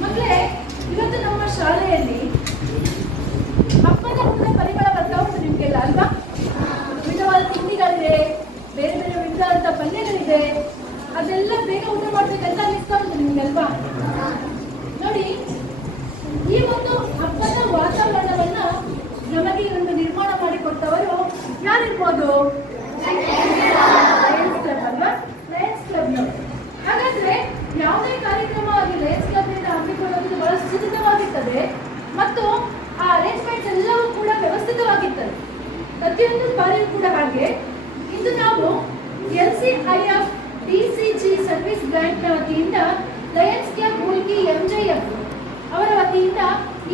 ಮಕ್ಕಳೇ, ಇವತ್ತು ನಮ್ಮ ಶಾಲೆಯಲ್ಲಿ ಹಬ್ಬದ ಊಟದ ಪರಿಮಳ ಬರ್ತಾ ಉಂಟು ನಿಮ್ಗೆಲ್ಲ ಅಲ್ವಾ? ವಿಧವಾದ ತಿಂಡಿಗಳಿದೆ, ಬೇರೆ ಬೇರೆ ವಿಧವಾದಂತ ಪಲ್ಯಗಳಿದೆ. ಅದೆಲ್ಲ ಬೇಗ ಊಟ ಮಾಡ್ಬೇಕಂತ ಅನಿಸ್ತಾ ಉಂಟು ನಿಮ್ಗಲ್ವಾ? ನೋಡಿ, ಈ ಒಂದು ಹಬ್ಬದ ವಾತಾವರಣವನ್ನ ನಮಗೆ ಒಂದು ನಿರ್ಮಾಣ ಮಾಡಿಕೊಟ್ಟವರು ಯಾರಿರ್ಬೋದು? ಲಯನ್ಸ್ ಕ್ಲಬ್ ಅಲ್ವಾ? Lions club. ಹಾಗಾದ್ರೆ ಯಾವುದೇ ಕಾರ್ಯಕ್ರಮ ಆಗಿ ಲಯನ್ಸ್ ಕ್ಲಬ್ ನಿಂದ ಹಮ್ಮಿಕೊಳ್ಳುವುದು ಬಹಳ ಸುಸಜ್ಜಿತವಾಗಿರ್ತದೆ ಮತ್ತು ಆ ಅರೇಂಜ್ಮೆಂಟ್ಸ್ ಎಲ್ಲವೂ ಕೂಡ ವ್ಯವಸ್ಥಿತವಾಗಿರ್ತದೆ. ಪ್ರತಿಯೊಂದು ಬಾರಿಯೂ ಕೂಡ ಹಾಗೆ. ಇಂದು ನಾವು LCIF DCG ಸರ್ವಿಸ್ ಗ್ರಾಂಟ್ ನ ವತಿಯಿಂದ ಲಯನ್ಸ್ ಕ್ಲಬ್ ಮೂಲ್ಕಿ MJF ಅವರ ವತಿಯಿಂದ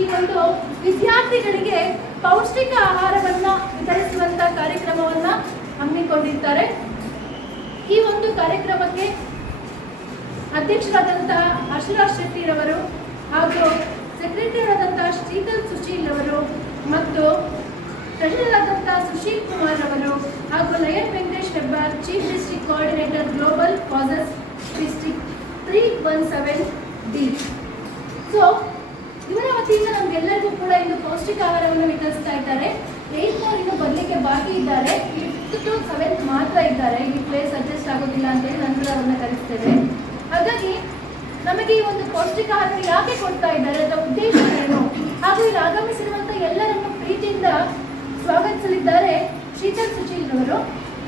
ಈ ಒಂದು ವಿದ್ಯಾರ್ಥಿಗಳಿಗೆ ಪೌಷ್ಟಿಕ ಆಹಾರವನ್ನ ವಿತರಿಸುವಂತ ಕಾರ್ಯಕ್ರಮವನ್ನ ಹಮ್ಮಿಕೊಂಡಿದ್ದಾರೆ. ಈ ಒಂದು ಕಾರ್ಯಕ್ರಮಕ್ಕೆ ಅಧ್ಯಕ್ಷರಾದಂತಹ ಅಶುರಾಜ್ ಶೆಟ್ಟಿರವರು ಹಾಗೂ ಸೆಕ್ರೆಟರಿ ಆದಂತಹ ಶೀತಲ್ ಸುಶೀಲ್ ಅವರು ಮತ್ತು ಟ್ರೆಷರರ್ ಆದಂತಹ ಸುಶೀಲ್ ಕುಮಾರ್ ಅವರು ಹಾಗೂ lion Venkatesh Hebbar, chief district coordinator global causes district 317D. So ಇವರ ವತಿಯಿಂದ ನಮ್ಗೆಲ್ಲರಿಗೂ ಕೂಡ ಇಂದು ಪೌಷ್ಟಿಕ ಆಹಾರವನ್ನು ವಿತರಿಸ್ತಾ ಇದ್ದಾರೆ. 8ನೇ ಇನ್ನು ಬರಲಿಕ್ಕೆ ಬಾಕಿ ಇದ್ದಾರೆ. 5th to 7th ಮಾತ್ರ ಇದ್ದಾರೆ. ಈ ಪ್ಲೇಸ್ ಅಡ್ಜಸ್ಟ್ ಆಗೋದಿಲ್ಲ ಅಂತೇಳಿ ನಂತರ ಅವರನ್ನ ಕರೆಸ್ತೇವೆ. ಹಾಗಾಗಿ ನಮಗೆ ಈ ಒಂದು ಪೌಷ್ಟಿಕ ಆಹಾರ ಯಾಕೆ ಕೊಡ್ತಾ ಇದ್ದಾರೆ, ಅದರ ಉದ್ದೇಶ ಏನು, ಹಾಗೂ ಇಲ್ಲಿ ಆಗಮಿಸಿರುವಂತ ಎಲ್ಲರನ್ನು ಪ್ರೀತಿಯಿಂದ ಸ್ವಾಗತಿಸಲಿದ್ದಾರೆ ಶೀತಲ್ ಸುಶೀಲ್ ಅವರು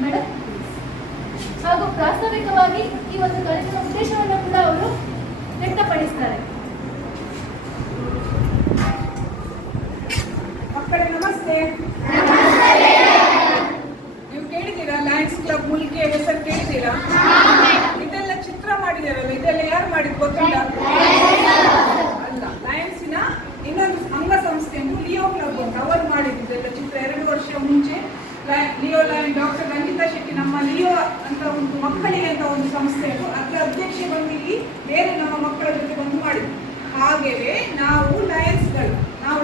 ಮೇಡಮ್. ಹಾಗೂ ಪ್ರಾಸ್ತಾವಿಕವಾಗಿ ಈ ಒಂದು ಕಾರ್ಯಕ್ರಮ ಉದ್ದೇಶವನ್ನು ಕೂಡ ಅವರು ವ್ಯಕ್ತಪಡಿಸ್ತಾರೆ. ಮಕ್ಕಳೇ ನಮಸ್ತೆ. ನೀವು ಕೇಳಿದ್ದೀರಾ ಲಯನ್ಸ್ ಕ್ಲಬ್ ಮೂಲ್ಕಿ ಹೆಸರು ಕೇಳಿದ್ದೀರಾ? ಇದೆಲ್ಲ ಚಿತ್ರ ಮಾಡಿದಾರಲ್ಲ, ಇದೆಲ್ಲ ಯಾರು ಮಾಡಿದ್ ಗೊತ್ತಿಲ್ಲ ಅಲ್ಲ. ಲಯನ್ಸಿನ ಇನ್ನೊಂದು ಅಂಗಸಂಸ್ಥೆ ಲಿಯೋ ಕ್ಲಬ್ ಅಂತ ಅವರು ಮಾಡಿದ್ದೆಲ್ಲ ಚಿತ್ರ 2 ವರ್ಷ ಮುಂಚೆ. Leo lion doctor Ranjita Shetty ನಮ್ಮ ಲಿಯೋ ಅಂತ ಒಂದು ಮಕ್ಕಳಿಗೆ ಅಂತ ಒಂದು ಸಂಸ್ಥೆ, ಅದರ ಅಧ್ಯಕ್ಷೆ ಬಂದು ಇಲ್ಲಿ ಬೇರೆ ನಮ್ಮ ಮಕ್ಕಳ ಜೊತೆ ಬಂದು ಮಾಡಿದ್ವಿ. ಹಾಗೆಯೇ ನಾವು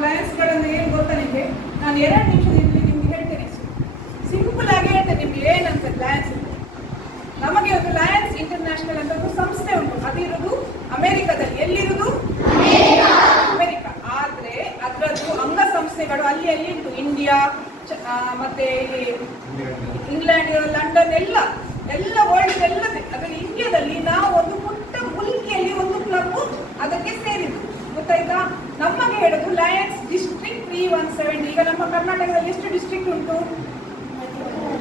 ಲಯನ್ಸ್ಗಳನ್ನು ಏನು ಗೊತ್ತಾ ನಿಮಗೆ? ನಾನು 2 ನಿಮಿಷದಲ್ಲಿ ನಿಮ್ಗೆ ಹೇಳ್ತೇನೆ. ಸಿಂಪಲ್ ಆಗಿ ಹೇಳ್ತೇನೆ ನಿಮ್ಗೆ ಏನಂತ. ಲಯನ್ಸ್ ನಮಗೆ ಒಂದು ಲಯನ್ಸ್ ಇಂಟರ್ನ್ಯಾಷನಲ್ ಅಂತ ಒಂದು ಸಂಸ್ಥೆ ಉಂಟು. ಅದಿರುವುದು ಅಮೆರಿಕದಲ್ಲಿ. ಎಲ್ಲಿರುವುದು? ಅಮೆರಿಕ. ಆದ್ರೆ ಅದರದ್ದು ಅಂಗಸಂಸ್ಥೆಗಳು ಅಲ್ಲಿ ಉಂಟು. ಇಂಡಿಯಾ ಮತ್ತೆ ಇಂಗ್ಲೆಂಡ್, ಲಂಡನ್ ಎಲ್ಲ ವರ್ಲ್ಡ್ ಎಲ್ಲದೆ. ಅದರಲ್ಲಿ ಇಂಡಿಯಾದಲ್ಲಿ ನಾವು ಒಂದು ಪುಟ್ಟ ಮುಲ್ಕಿಯಲ್ಲಿ ಒಂದು ಕ್ಲಬ್ ಅದಕ್ಕೆ ಸೇರಿದ್ದು, ಗೊತ್ತಾಯ್ತಾ? ನಮಗೆ ಹೇಳುದು ಲಯನ್ಸ್ ಡಿಸ್ಟ್ರಿಕ್ಟ್ 317. ಈಗ ನಮ್ಮ ಕರ್ನಾಟಕದಲ್ಲಿ ಎಷ್ಟು ಡಿಸ್ಟ್ರಿಕ್ಟ್ ಉಂಟು?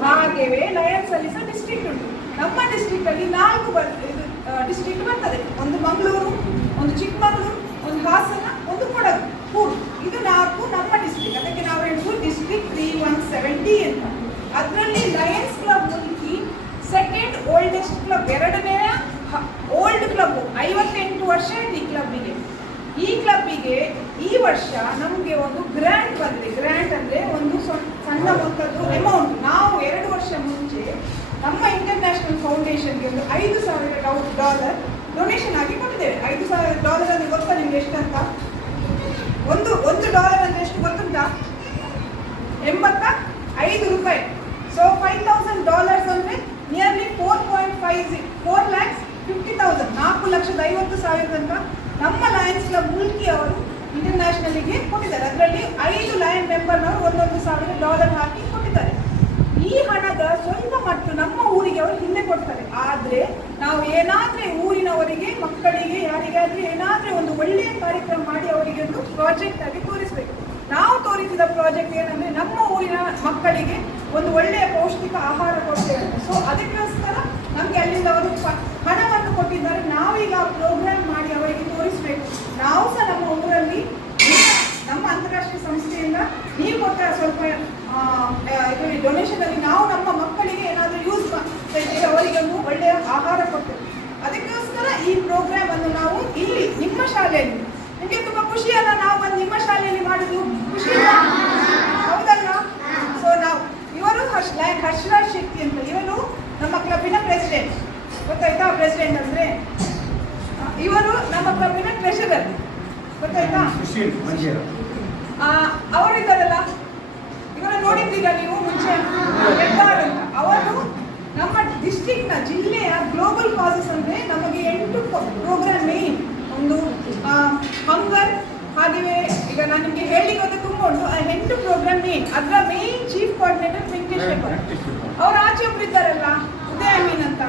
ಹಾಗೆಯೇ ಲಯನ್ಸ್ ಅಲ್ಲಿ ಸಹ ಡಿಸ್ಟ್ರಿಕ್ಟ್ ಉಂಟು. ನಮ್ಮ ಡಿಸ್ಟ್ರಿಕ್ಟ್ ಅಲ್ಲಿ 4 ಡಿಸ್ಟ್ರಿಕ್ಟ್ ಬರ್ತದೆ. ಒಂದು ಮಂಗಳೂರು, ಒಂದು ಚಿಕ್ಕಮಗಳೂರು, ಒಂದು ಹಾಸನ, ಒಂದು ಕೊಡಗು. ಇದು 4 ನಮ್ಮ ಡಿಸ್ಟ್ರಿಕ್ಟ್. ಅದಕ್ಕೆ ನಾವು ಹೇಳುದು ಡಿಸ್ಟ್ರಿಕ್ಟ್ 317D ಅಂತ. ಅದರಲ್ಲಿ Lions club Mulki second oldest club, 2ನೇ ಓಲ್ಡ್ ಕ್ಲಬ್. 58 ವರ್ಷ ಇದೆ ಈ ಕ್ಲಬ್ಬಿಗೆ. ಈ ಕ್ಲಬ್ಬಿಗೆ ಈ ವರ್ಷ ನಮಗೆ ಒಂದು ಗ್ರಾಂಟ್ ಬಂದಿದೆ. ಗ್ರಾಂಟ್ ಅಂದ್ರೆ ಒಂದು ಸಣ್ಣ ಮೊತ್ತದ್ದು ಅಮೌಂಟ್. ನಾವು 2 ವರ್ಷ ಮುಂಚೆ ನಮ್ಮ ಇಂಟರ್ನ್ಯಾಷನಲ್ ಫೌಂಡೇಶನ್ಗೆ ಒಂದು $5,000 ಡೊನೇಷನ್ ಆಗಿ ಕೊಟ್ಟಿದ್ದೇವೆ. $5,000 ಅಂದ್ರೆ ಗೊತ್ತಾ ನಿಮ್ಗೆ ಎಷ್ಟಂತ? ಒಂದು $1 ಅಂದ್ರೆ ಎಷ್ಟು ಗೊತ್ತುಂಟಾ? 85 ರೂಪಾಯಿ. ಸೊ $5,000 ಅಂದ್ರೆ ನಿಯರ್ಲಿ 4,50,000 4,50,000 ತನಕ ನಮ್ಮ ಲಯನ್ಸ್ ಕ್ಲಬ್ ಮೂಲ್ಕಿ ಅವರು ಇಂಟರ್ನ್ಯಾಷನಲ್ಗೆ ಕೊಟ್ಟಿದ್ದಾರೆ. ಅದರಲ್ಲಿ 5 ಲಯನ್ ಮೆಂಬರ್ನವರು $1,100 ಹಾಕಿ ಕೊಟ್ಟಿದ್ದಾರೆ. ಈ ಹಣದ ಸ್ವಲ್ಪ ಮಟ್ಟು ನಮ್ಮ ಊರಿಗೆ ಅವರು ಹಿಂದೆ ಕೊಡ್ತಾರೆ. ಆದ್ರೆ ನಾವು ಏನಾದ್ರೆ ಊರಿನವರಿಗೆ, ಮಕ್ಕಳಿಗೆ, ಯಾರಿಗಾದ್ರೂ ಏನಾದ್ರೆ ಒಂದು ಒಳ್ಳೆಯ ಕಾರ್ಯಕ್ರಮ ಮಾಡಿ ಅವರಿಗೆ ಒಂದು ಪ್ರಾಜೆಕ್ಟ್ ಆಗಿ ತೋರಿಸ್ಬೇಕು. ನಾವು ತೋರಿಸಿದ ಪ್ರಾಜೆಕ್ಟ್ ಏನಂದ್ರೆ ನಮ್ಮ ಊರಿನ ಮಕ್ಕಳಿಗೆ ಒಂದು ಒಳ್ಳೆಯ ಪೌಷ್ಟಿಕ ಆಹಾರ ಕೊಡ್ತೇವೆ. ಸೊ ಅದಕ್ಕೋಸ್ಕರ ನಮ್ಗೆ ಅಲ್ಲಿಂದ ಅವರು ಹಣವನ್ನು ಕೊಟ್ಟಿದ್ದಾರೆ. ನಾವೀಗ ಪ್ರೋಗ್ರಾಮ್ ಮಾಡಿ ಅವರಿಗೆ ತೋರಿಸ್ಬೇಕು. ನಾವು ಸಹ ನಮ್ಮ ಊರಲ್ಲಿ ನಮ್ಮ ಅಂತಾರಾಷ್ಟ್ರೀಯ ಸಂಸ್ಥೆಯಿಂದ ನೀವು ಕೊಟ್ಟ ಸ್ವಲ್ಪ ಡೊನೇಷನ್ ಅಲ್ಲಿ ನಾವು ನಮ್ಮ ಮಕ್ಕಳಿಗೆ ಏನಾದರೂ ಯೂಸ್ ಅವರಿಗೆ ಒಂದು ಒಳ್ಳೆಯ ಆಹಾರ ಕೊಡ್ತೇವೆ. ಅದಕ್ಕೋಸ್ಕರ ಈ ಪ್ರೋಗ್ರಾಮ್ ಅನ್ನು ನಾವು ಇಲ್ಲಿ ನಿಮ್ಮ ಶಾಲೆಯಲ್ಲಿ, ನಿಮಗೆ ತುಂಬಾ ಖುಷಿ ಅಲ್ಲ ನಾವು ಬಂದು ನಿಮ್ಮ ಶಾಲೆಯಲ್ಲಿ ಮಾಡುದು? ಖುಷಿ ಹೌದಲ್ಲ? ಸೊ ನಾವು ಇವರು ಹರ್ಷರಾಜ್ ಶೆಟ್ಟಿ ಅಂತ, ಇವರು ನಮ್ಮ ಕ್ಲಬ್ಬಿನ ಪ್ರೆಸಿಡೆಂಟ್. ಗೊತ್ತಾಯ್ತಾ? ಪ್ರೆಸಿಡೆಂಟ್ ಅಂದ್ರೆ ಇವರು ನಮ್ಮ ಕ್ಲಬ್ಬಿನ ಟ್ರೆಷರರ್. ಗೊತ್ತಾಯ್ತಾ? ಅವರಿದ್ದಾರಲ್ಲ, ಇವರ ನೋಡಿದ್ದೀರಾ ನೀವು ಮುಂಚೆ? ಹೆಬ್ಬಾರ್ ಅಂತ. ಅವರು ನಮ್ಮ ಡಿಸ್ಟ್ರಿಕ್ಟ್ ನ ಜಿಲ್ಲೆಯ ಗ್ಲೋಬಲ್ ಕಾಸಸ್ ಅಂದ್ರೆ ನಮಗೆ 8 ಪ್ರೋಗ್ರಾಮ್ ಅಮೀನ್, ಅದರ main chief coordinator Venkatesh Hebbar. ಅವ್ರು ಆಚೆ ಒಬ್ರು ಇದ್ದಾರಲ್ಲ ಉದಯ ಅಮೀನ್ ಅಂತ,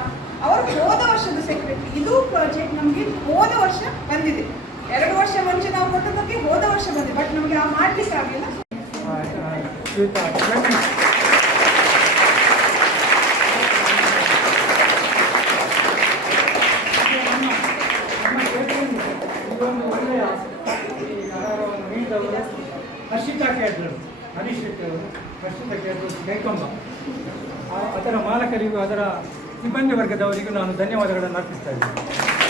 ಅವರು ಹೋದ ವರ್ಷದ ಸೆಕ್ರೆಟರಿ. ಇದು ಪ್ರಾಜೆಕ್ಟ್ ನಮಗೆ ಹೋದ ವರ್ಷ ಬಂದಿದೆ. 2 ವರ್ಷ ಮುಂಚೆ ನಾವು ಕೊಟ್ಟದಕ್ಕೆ ಹೋದ ವರ್ಷ ಬಂದಿದೆ, ಬಟ್ ನಮಗೆ ಆ ಮಾಡ್ಲಿಕ್ಕೆ ಆಗಲಿಲ್ಲ. ಹರ್ಷಿತಾ ಕೇಳಿದ್ರು, ಹರೀಶ್ ಅವರು, ಹರ್ಷಿತಾ ಕೇಳಿದ್ರು ಕೈಕೊಂಬ, ಅದರ ಮಾಲಕರಿಗೂ ಅದರ ಸಿಬ್ಬಂದಿ ವರ್ಗದವರಿಗೂ ನಾನು ಧನ್ಯವಾದಗಳನ್ನು ಅರ್ಪಿಸ್ತಾ ಇದ್ದೇನೆ.